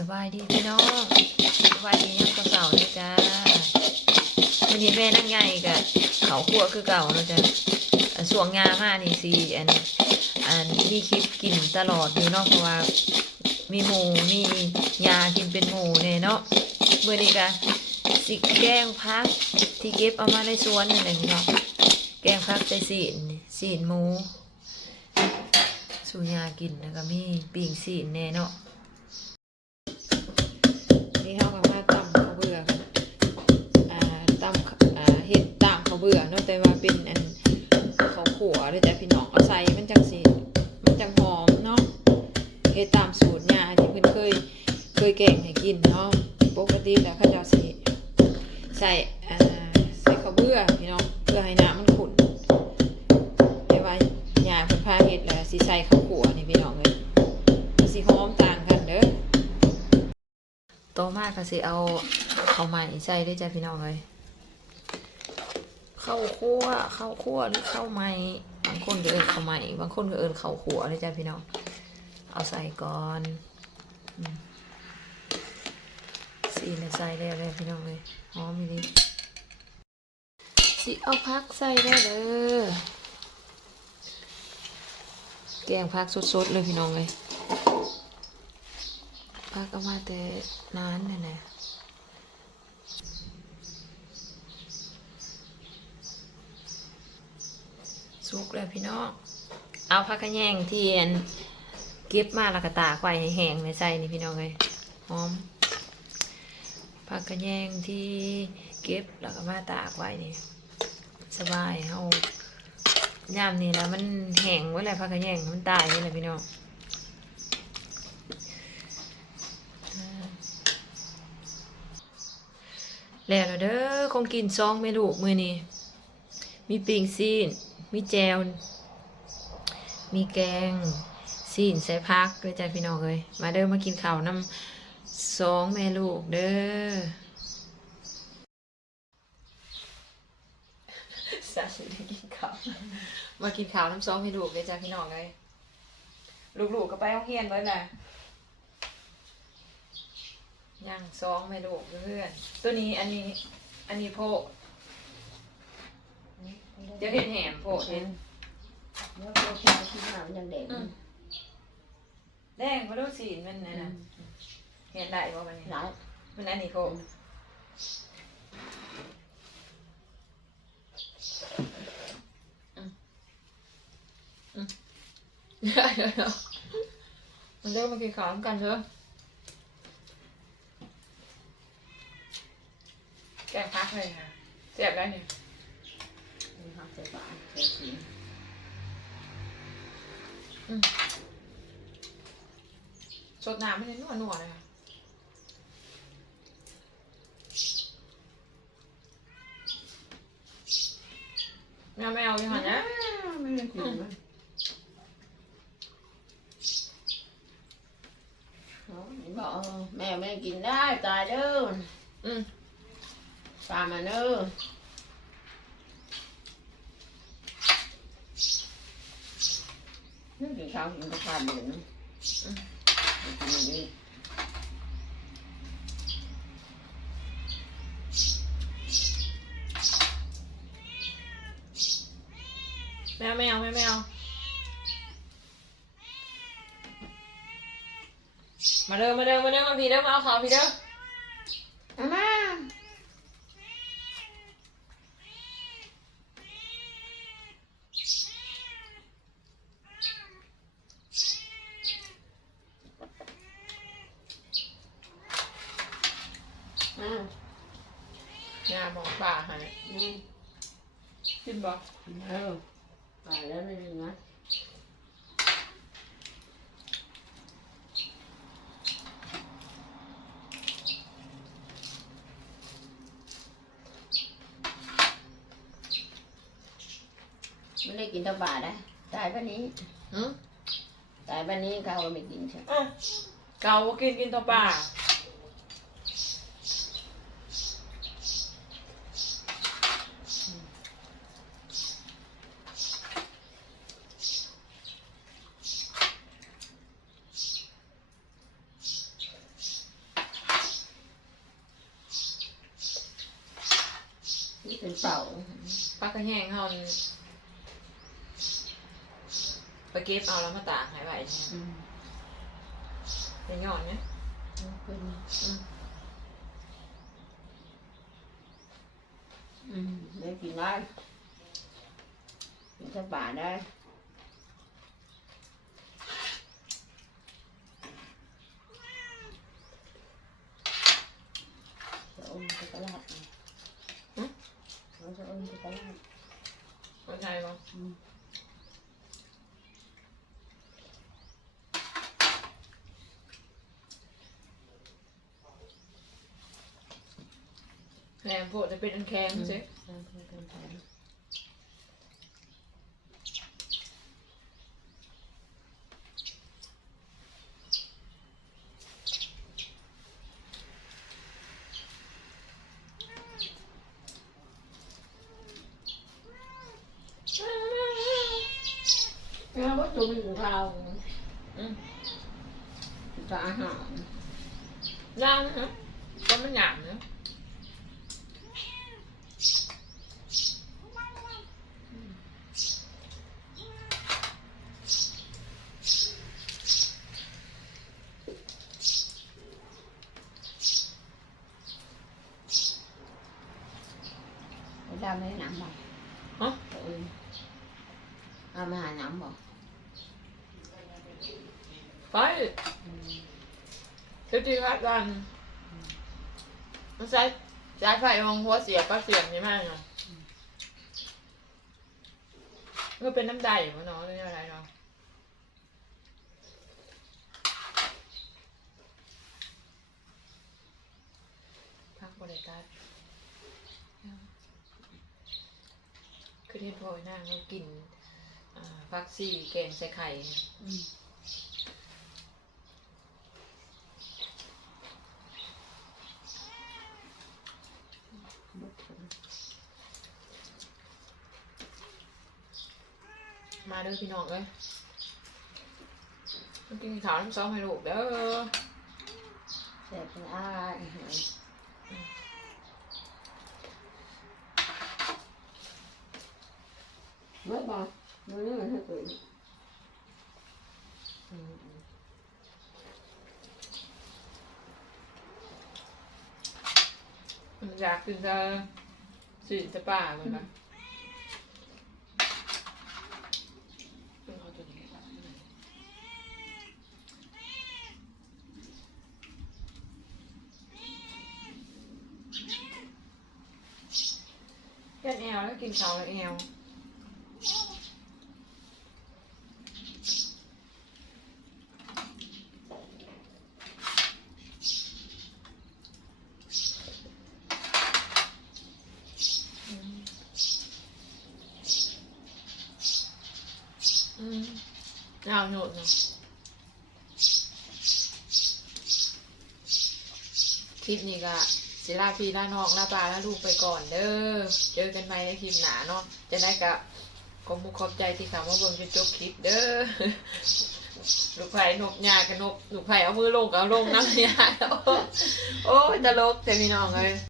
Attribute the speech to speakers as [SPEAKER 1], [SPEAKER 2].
[SPEAKER 1] สบายดีพี่น้องสบายดียังเก่าๆเลยจ้าวันนี้แม่นั่งใหญ่กับเขาขัวคือเก่าเนาะจ้ะอันสวงงามากนี่สิอันอันมีคลิปกินตลอดอยู่เนาะเพราะว่ามีหมูมียากินเป็นหมูเนี่ยเนาะเมื่อนี้ก็สิแกงพักที่เก็บเอามาในสวนนี่แหละพี่น้องแกงพักใส่สีนสีนหมูสูยากินแล้วก็มีปิ่งสีนแน่เนาะ เอาะแต่ว่าเป็นอันข้าวขัวเลยแต่พี่น้องเอาใส่มันจังสีมันจังหอมเนาะเห็ดตามสูตรยาที่เพิ่นเคยเคยแกงให้กินเนาะปกติแล้วเขาจะสิใส่อ่าใส่ข้าวเบื่อพี่น้องเพื่อให้น้ำมันขุ่นแต่ว่ายาเพิ่นพาเห็ดแล้วสิใส่ข้าวขัวนี่พี่น้องเลยมันสิหอมต่างกันเด้อโตมากก็สิเอาข้าวใหม่ใส่ด้วยจ้ะพี่น้องเลย ข้าวคั่วข้าวคั่วหรือข้าวใหม่บางคนก็เอินข้าวใหม่บางคนก็เอินข้าวขัวด้วยจ้ะพี่น้องเอาใส่ก่อนสีเลยใส่แล้เลยพี่น้องเลยหอมดีสิเอาพักใส่ได้เลยแกงพักสดๆเลยพี่น้องเลยพักเอามาแต่นานเนี่ยนะ สุกแล้วพี่น้อง เอาผักกระแยงเที่อันเก็บมาล้วก็ตากไว้ให้แห้งในใส่นี่พี่น้องเลยหอมผักกระแยงที่เก็บแล้วก็มาตากไว้นี่สบายเฮายามนี่แล้วมันแห้งไว้เลยผักกระแยงมันตายไว้เลยพี่น้องแล้วเด้อคงกินซองไม่ลูกมือนี้มีปิงซีน มีแจวมีแกงซีนใส่พักด้วยจ้ะพี่น้องเลยมาเด้อมากินข้าวน้ำสองแม่ลูกเด้อสัตว์ได้กินข้าวมากินข้าวน้ำสองแม่ลูกเลยจ้ะพี่น้องเลยลูกๆก็ไปห้องเรียนไว้น่ะย่างซองไม่ลูกเพื่อน ตัวนี้อันนี้อันนี้โพะเดี๋ยวเห็นแหมโพะเห็น
[SPEAKER 2] เดี๋ยวเราคิดคิดมามันยังเด็ก
[SPEAKER 1] อืมแดงมาดูสีมันนะนะเห็นได้บ่มันนี่
[SPEAKER 2] หลาย
[SPEAKER 1] มันอันนี้โพะอืมอืมเดี๋ยวเดี๋ยวเดี๋ยวมันเริ่มมากินข้าวด้วยกันเถอะแกงพักเลยค่ะเสียบได้เนี่ย
[SPEAKER 2] มีหักใส่บาทใส่สี
[SPEAKER 1] สดน้ำไม่ได้นัวนัวเลยค่ะแมวแมวยังไงนะ
[SPEAKER 2] ไม่ได้กินมั้ยบอกแม่ไม่กินได้ตายเด้อ
[SPEAKER 1] อืม
[SPEAKER 2] ตามมาเด้อ นี่กินข้าวกินกาแฟเหมือนกินอย่างนี้
[SPEAKER 1] แมวแมวแมวแมวมาเด้อมาเด้อมาเด้อมาพี่เด้อมาเอาเขาพี่เด้อ
[SPEAKER 2] อามาอ่า
[SPEAKER 1] เนี่ยมองป่าให้
[SPEAKER 2] อืม
[SPEAKER 1] กินบ่
[SPEAKER 2] เออไปแล้วนี่นะไม่ได้กินตะบาดนะตายวันนี้
[SPEAKER 1] อืม
[SPEAKER 2] ตายวันนี้เขาไม่กินใช่ไหม
[SPEAKER 1] อะเกากินกินตัวป่า
[SPEAKER 2] เป็นเต่า
[SPEAKER 1] พักกระแห้งเขานี่ไปเก็บเอาแล้วมาตากใหายไว้
[SPEAKER 2] อืม
[SPEAKER 1] เป็นยอดเนี่ย
[SPEAKER 2] เป็น
[SPEAKER 1] อืม
[SPEAKER 2] อืมได้กินได้กินสบายได้จะอมจะกระลาดเราจะอมจะกระลาด
[SPEAKER 1] เข้าใจปะ
[SPEAKER 2] อืม
[SPEAKER 1] แหนมโพดจะเป็นอันแข็งใช่
[SPEAKER 2] เราคุยกันไปแล้วว่า ตัวมันอยู่ข้าว
[SPEAKER 1] อืม
[SPEAKER 2] กับอาหาร
[SPEAKER 1] ย่างนะก็มันหยาบนะ
[SPEAKER 2] ไอ้ดาวไม่ได้หนังบ่
[SPEAKER 1] ฮะ
[SPEAKER 2] เออเอามาหาหนังบ่
[SPEAKER 1] ไปทุกทีพักกันมันใช้ใช้ไฟมองหัวเสียก็เสียบนี่มากเนาะก็เป็นน้ำใดวะเนาะหรืออะไรเนาะพักบริการคือที่พอหน้าเขากินฟักซี่แกงใส่ไข่ เนี่ย
[SPEAKER 2] อืม
[SPEAKER 1] มาเด้อพี่น้องเอ้ยมากินข้าวน้ำซองให้ลูกเด้อ
[SPEAKER 2] เสร็จเป็นอ้ายหายเมื่อบ่เมื่อนี้มันให้ตื่นอืมอืม
[SPEAKER 1] มันอยากกินจะสิจะป่าเหมือนกันเอาตัวนี้ก่อน แค่แอลแล้วกินข้าวแล้วแอลอืมยาวโยดเนาะคลิปนี้ก็ สิลาพี่ลาน้องลาปลาลาลูกไปก่อนเด้อเจอกันใหม่ในคลิปหนาเนาะจะได้กะขอบมุขขอบใจที่สามาเบิ่งจนจบคลิปเด้อลูกไผ่นกยากับนกลูกไผ่เอามือลงก็เอาลงน้ำยาโอ้ยตลกแต่พี่น้องเลย